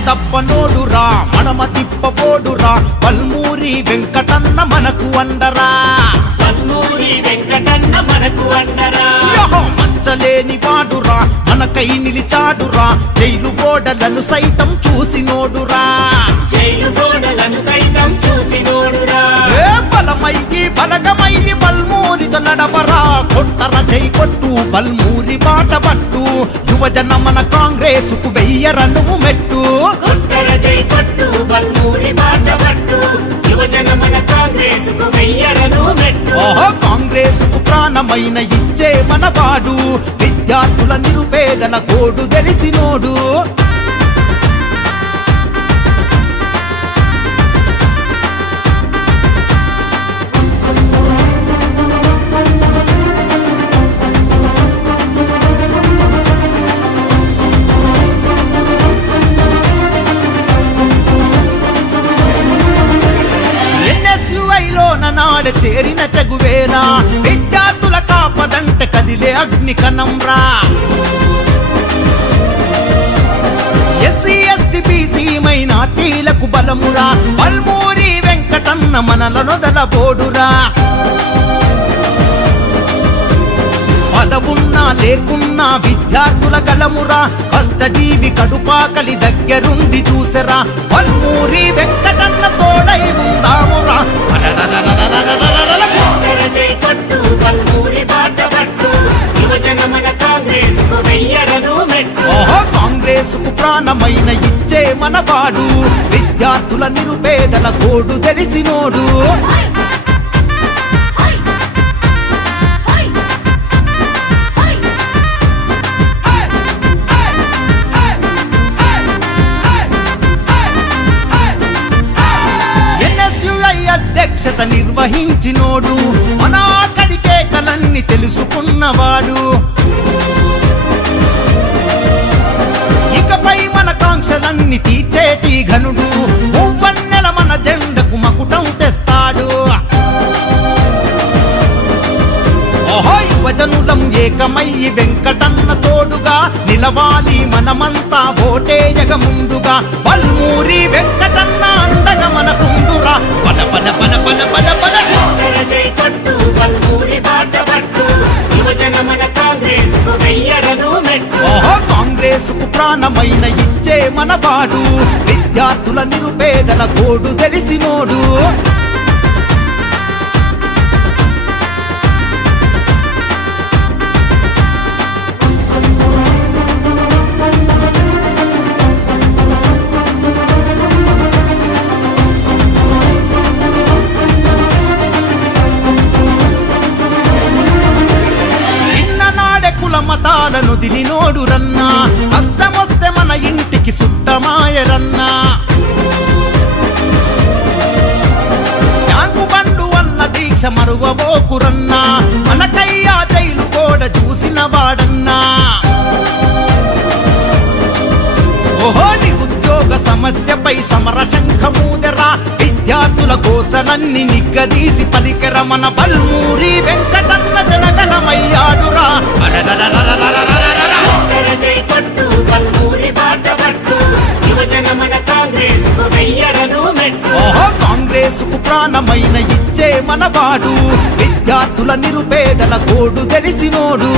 తప్పనోడురా మనమ తిప్పబోడురా వల్మూరి వెంకటన్న మనకు అండరా మచ్చలేని వాడురా మనకై నిలిచాడురా జైలు గోడలను సైతం చూసినోడురా బలమయ్యి బలగమయ్యి బల్మూరితో నడవరా కొట్టర జై కొట్టు బల్మూరి బాట పట్టు యువజన మన కాంగ్రెసుకు వెయ్యర నువ్వు మెట్టు కాంగ్రెసుకు ప్రాణమైన ఇచ్చే మనవాడు విద్యార్థుల నిరుపేదల గోడు తెలిసినోడు నాడ చేరిన చగువేరా విద్యార్థుల కాపదంటే కదిలే అగ్ని కణంరా ఎస్సీ ఎస్టీ బీసీ మైనార్టీలకు బలమురా వల్మూరి వెంకటన్న మనలనొదలబోడురా పదవున్నా లేకున్నా విద్యార్థుల గలమురా కష్టజీవి కడుపాకలి దగ్గరుండి చూసరా వల్మూరి వెంకటన్న తోడై ఉందామురా కాంగ్రెసుకు ప్రాణమైన ఇచ్చే మనవాడు విద్యార్థుల నిరుపేదల గోడు తెలిసినోడు అధ్యక్షత నిర్వహించినోడు మన ఆకడికే కలన్ని తెలుసుకున్నవాడు ఇకపై మన కాంక్షలన్నీ తీర్చేటి ఘనుడు ఉవ్వన్నెల మన జెండకు మకుటం తెస్తాడు యువజనులం ఏకమయ్యి వెంకటన్న తోడుగా నిలవాలి మనమంతా ఓటేయగ ముందుగా వల్మూరి వెంకటన్న అండగా మనకుండురా పద పద పద పద పద పద కాంగ్రెసుకు ప్రాణమైన ఇచ్చే మనవాడు విద్యార్థుల నిరుపేదల గోడు తెలిసినోడు మతాలను దిలినోడు రన్నా కష్టమొస్తే మన ఇంటికి సుట్టమాయరన్నా ట్యాంకు బండు అన్న దీక్ష మరువబోకురన్నా మనకయ్యా జైలు గోడ చూసిన వాడన్నా నిరుద్యోగ సమస్యపై సమర శంఖమూదెరా విద్యార్థుల కోసలన్నీ నిగ్గదీసి పలికెర మన వల్మూరి వెంకటన్న జనగలమయ్యాడురా కాంగ్రెసుకు ప్రాణమైన ఇచ్చే మనవాడు విద్యార్థుల నిరుపేదల గోడు తెలిసినోడు